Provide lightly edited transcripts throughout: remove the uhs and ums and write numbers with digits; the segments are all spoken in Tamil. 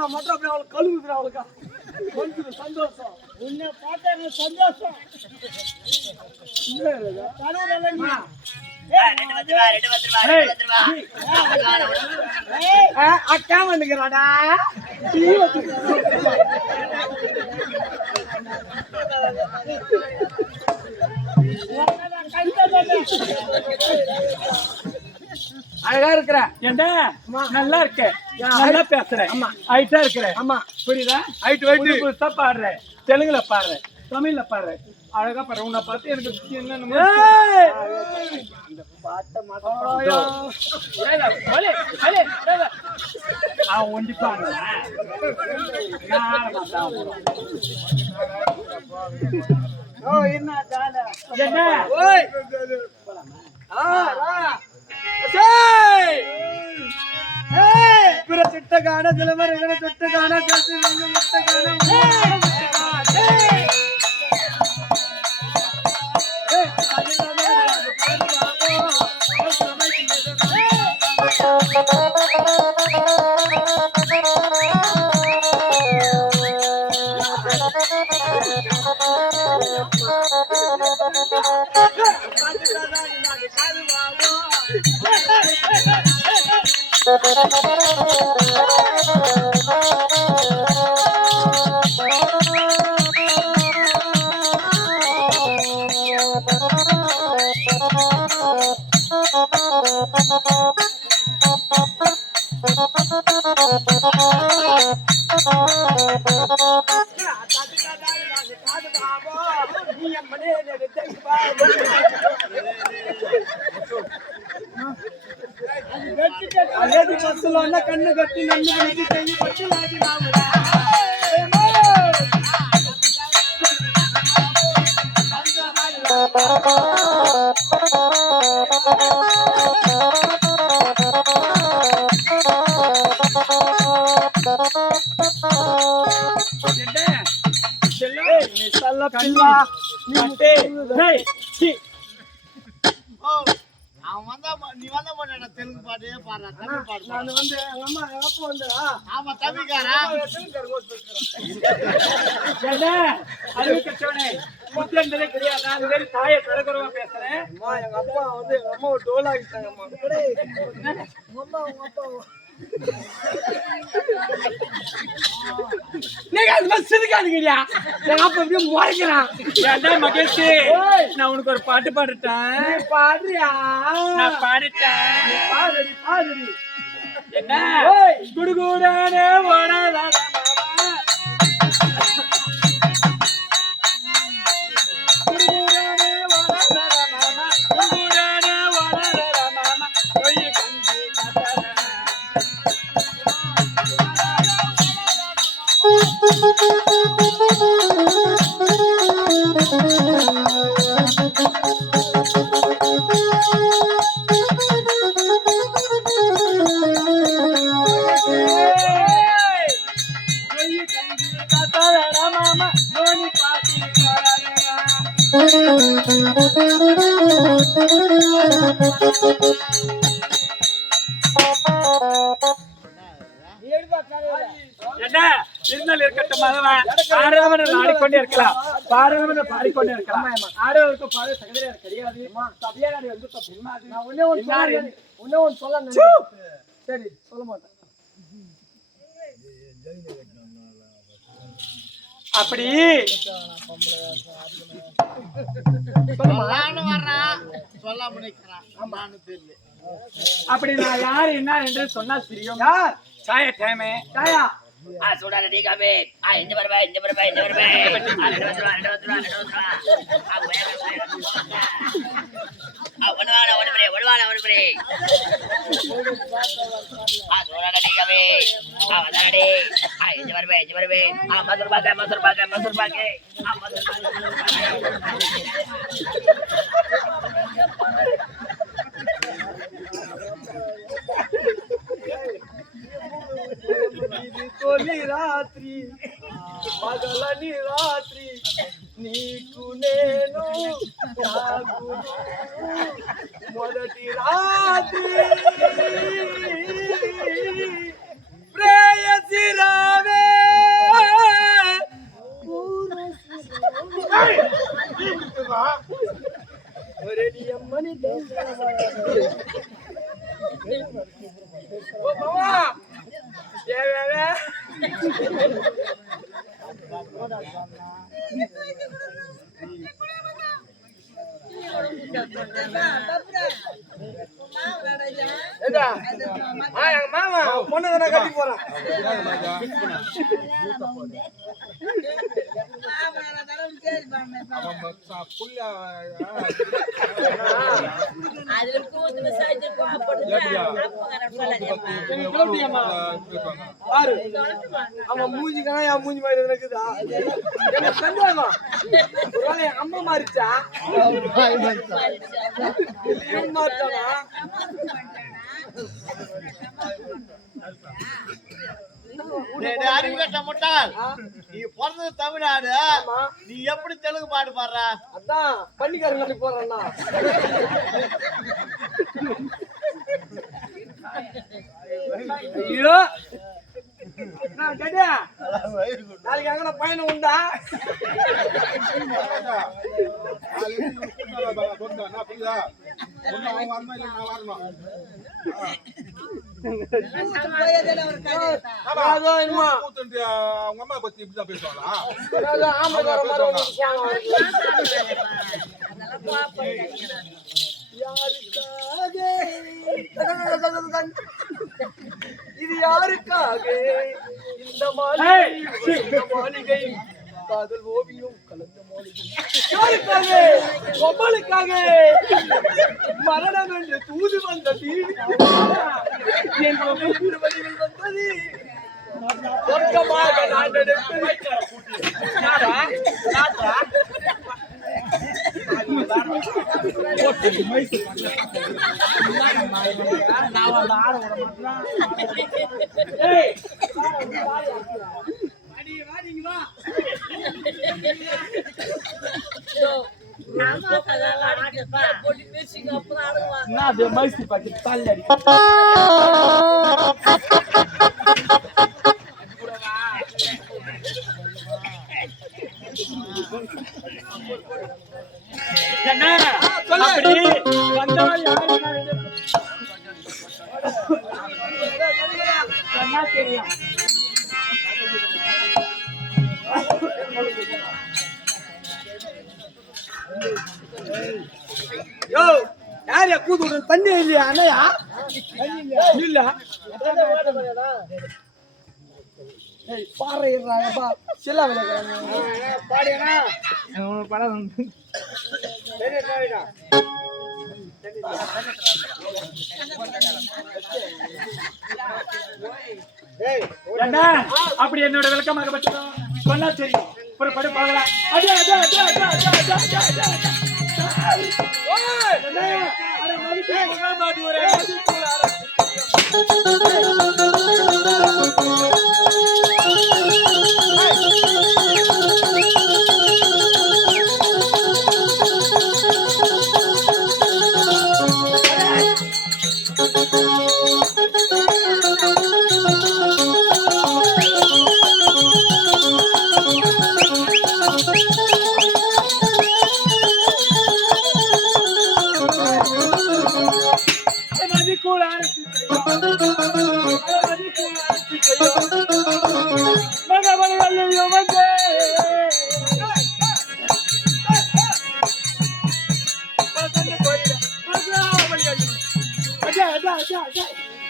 நான் மட்டும் அப்படியே அவளுக்கு கழுவுக்குறேன். அவளுக்கா கொஞ்சம் சந்தோஷம். உன்னை பார்த்தா எனக்கு சந்தோஷம். அக்கா வந்துக்கிறாடா. அழகா இருக்கிற என்ன நல்லா இருக்க நல்லா பேசுற ஹைட்டா இருக்கிற ஆமா புரியுதா ஹைட் வெயிட் புதுசா பாடுற தெலுங்குல பாடுற தமிழ்ல பாடுற அழகா பாடுற உன்னை பார்த்து எனக்கு என்ன அந்த பாட்டை மாட்டோம் அவன் ஒண்டிப்பாங்க என்ன சுட்டகான சிலமர சுட்டகான கண்ணு கட்டி நன்னு செய்தி பட்டு நீ வந்த போன தெலுங்கு பாட்டே பாடுறா தமிழ் பாடு நான் வந்து எங்க அம்மா எங்க அப்பா வந்து ஆமா தமிழ்காரா முத்தியந்தே கிடையாது நான் வேற தாயை கடகரவா பேசுறேன் அம்மா எங்க அப்பா வந்து எங்க அம்மா டோல் ஆகிட்டாங்க அம்மா அம்மா உங்க அப்பா நீங்க அது மாதிரி சிரிக்காதீங்கயா எங்க அப்பா அப்படியே முறைக்கிறான் ஏண்டா மகேஷ் நான் உனக்கு ஒரு பாட்டு பாடுறேன் நீ பாடுறியா நான் பாடுறேன் பாடுடி பாடுடி என்ன குடுகுடானே ஓடாதா என்ன இருந்தால் இருக்கட்டும் ஆடவன் ஆடிக்கொண்டே இருக்கலாம் பாடவன் பாடிக்கொண்டே இருக்கலாம் ஆடவருக்கு பாட சகோதரர் கிடையாது சபையா வந்து ஒன்னே ஒன்று சொல்ல சரி சொல்ல மாட்டேன் அப்படி அப்படி நான் யாரு என்ன என்று சொன்னா தெரியும் சாய டைமே சாயா சூடான டீ காபி இந்த பரபா తొలి రాత్రి పగలని రాత్రి నీకు నేను మొదటి రాత్రి ప్రేయసి రాత్రి எங்க மாமா பொண்ணு கட்டி போறான். அவன் மூஞ்சிக்கான என் மூஞ்சி மாதிரி இருக்குதா? என்ன சந்தேகம்? ஒருவேளை என் அம்மா மாறிச்சா? இவன் மாறிச்சானா? அறிவுகட்ட முட்டாள், நீ பிறந்தது தமிழ்நாடு, நீ எப்படி தெலுங்கு பாட்டு பாடுற? அதான் பண்ணிக்காரங்க போறேன்னா ஐயோ நாளைக்கு அங்கே பயணம் உண்டா? இது யாருக்காக இந்த மாளிகை காதல் ஓவியம் கலந்த மாளிகை யாருக்காக? கொம்பலுக்காக மரணம் என்று தூது வந்த தீடு வழியில் வந்தது சொர்க்கமாக நான் மைசி பாட்டு தள்ளடி என்ன அப்படி வந்தவன் யாரு சொன்னா தெரியும். யோ யாரையா கூத்து விடுறது? தண்ணி இல்லையா அண்ணையா? இல்ல பாடுறா சில பாடியா படம் என்ன அப்படி என்னோட விளக்கமாக பட்சம் சொன்னா தெரியும். புறப்படு போகலாம்.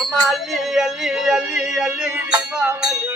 அம்மா அள்ளி அள்ளி அள்ளி அள்ளி தீபாவளி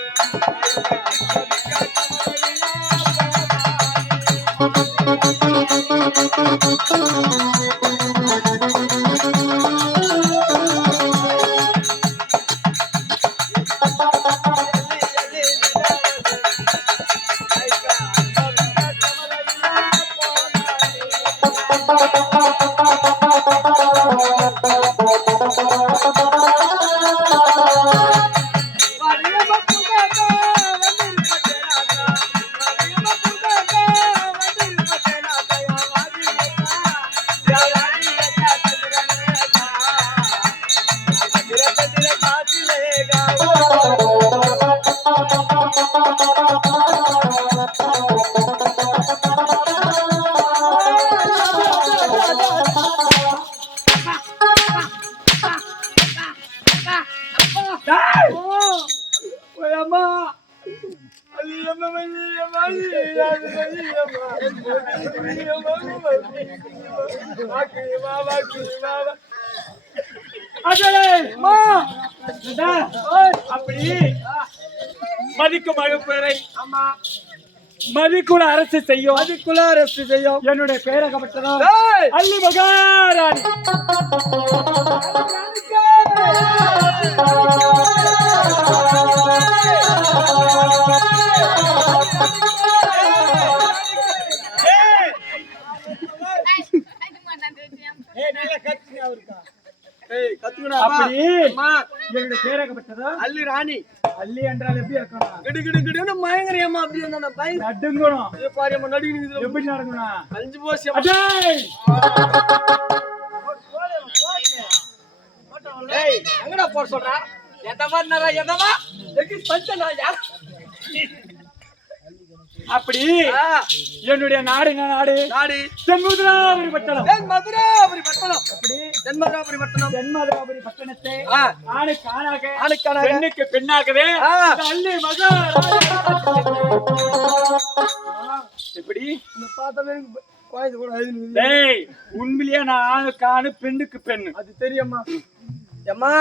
அப்படி மதிக்கும் அழுப்புரை மதிக்குள்ள அரசு செய்யும் என்னுடைய பேரகப்பட்டதும் அள்ளி மகாராணி அப்படி என்னுடைய பேரகப்பட்டதும் அள்ளி ராணி அள்ளி என்றால் எப்படி இருக்கணும் கிடு மயங்கரியம்மா அப்படி இருந்தா பையன் நடுங்கணும் பாரியம்மா நடுங்கிறது எப்படி நடக்கணும் அஞ்சு போச்சு எங்கடா போட சொல்ற எதவா அப்படி என்னுடைய நாடு என்ன நாடு தென்மதுராபுரி பட்டணம் அப்படி தென்மதுராபுரி பட்டணத்தை ஆணுக்கானாக பெண்ணுக்கு பெண்ணாகவே அள்ளி மகாராணி எப்படி உண்மையிலேயே நான் ஆணுக்கு ஆணு பெண்ணுக்கு பெண்ணு அது தெரியுமா அம்மா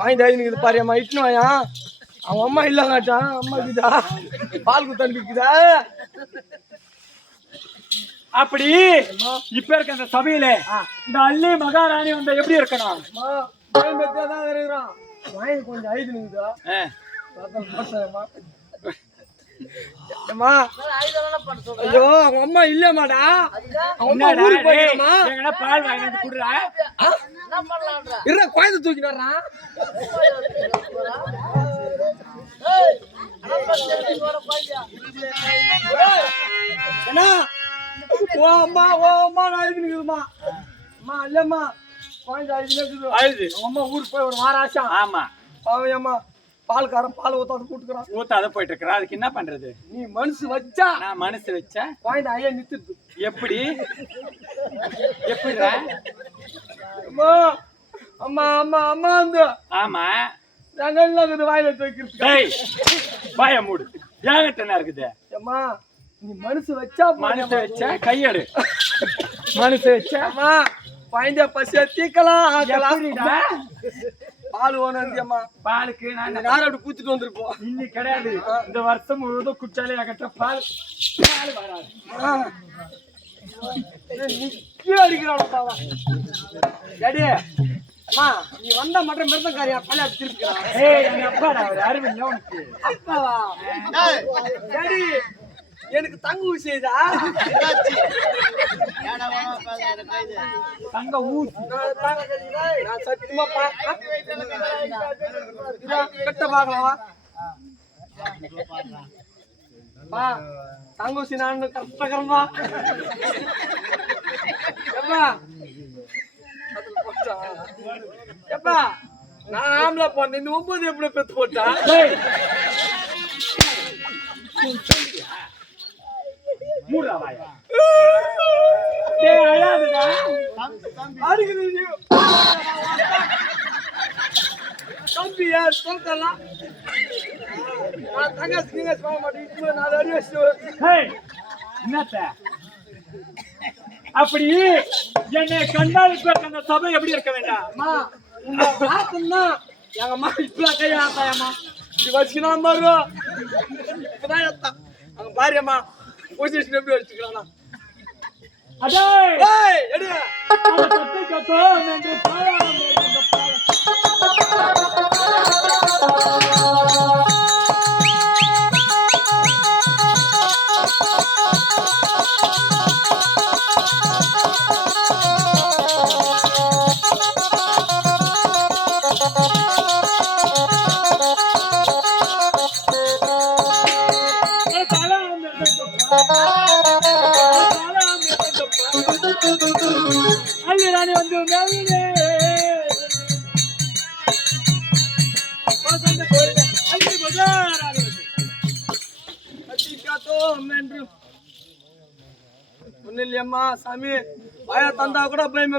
வாங்கி ஐநூறு பாரியம்மா இட்டுன்னு வாயா அவன் அம்மா இல்லங்காட்டான் அம்மா இருக்குதா பால் குத்தனுக்குதா அப்படி இப்ப இருக்க அந்த சபையில இந்த அள்ளி மகாராணி வந்து எப்படி இருக்கணும் வாங்கி கொஞ்சம் ஐந்து நிமிதா ஐயோ அவங்க அம்மா இல்லமாடா பால் வாங்கி குடுறா இல்ல குழந்தை தூக்கிட்டு வர்றான் என்ன ஓ அம்மா நான் இருக்குதுமா அம்மா இல்லம்மா குழந்தை அழுது அம்மா ஊருக்கு போய் ஒரு வாரம் ஆமா அம்மா பால்காரன் பால் ஊத்தாது கூட்டுக்கிறான் ஊத்தாத போயிட்டு இருக்கிறான் அதுக்கு என்ன பண்றது நீ மனசு வச்சா நான் மனசு வச்சா குழந்தை ஐயா நித்துது எப்படி எப்படிடா அம்மா அம்மா அம்மா அம்மா அந்த ஆமா நாங்கள் வாயில தூக்கிட்டு வாய மூடு ஏங்கிட்ட என்ன இருக்குது அம்மா நீ மனசு வச்சா மனசு வச்சா கையெடு மனசு வச்சா அம்மா குழந்தை பசியா தீக்கலாம் பால் ஓனந்தியம்மா பாலுக்கு நான் அப்படி கூத்திட்டு வந்திருப்போம் இன்னைக்கு கிடையாது இந்த வருஷம் முழுவதும் குச்சாலே ஆகட்ட பால் வராது அடிக்கிறான் அம்மா நீ வந்தா மட்டும் மிருந்தக்காரியா பழைய திருப்பிக்கிறான் எங்க அப்பாடா அவர் யாரும் இல்லை உனக்கு அப்பாவா டாடி எனக்கு தங்க ஊசிதா தங்க ஊசி நான் சத்தியமா கட்ட பாக்கலாமா தங்க ஊசி நான் கரெக்டாக்கிறமா எப்பா நான் ஆம்பளை போனேன் இந்த 9 எப்படி பெத்து போட்டா தம்பி யார் சொல்லலாம் தங்காசி போக மாட்டேன் 4 அடி வச்சு என்னத்த அப்படி என்னை கண்டால் அந்த சபை எப்படி இருக்க வேண்டாம் எங்க அம்மா இப்பதான் கையா ஆத்தாயம்மா இப்படி வச்சுக்கலாம் பாரு இப்பதான் ஏத்தான் அங்க பாரியம்மா பொசிஷன் எப்படி வச்சுக்கலாம் அள்ளி வந்து ஒன்னும் இல்லையம்மா சாமி பய தந்தா கூட பயமே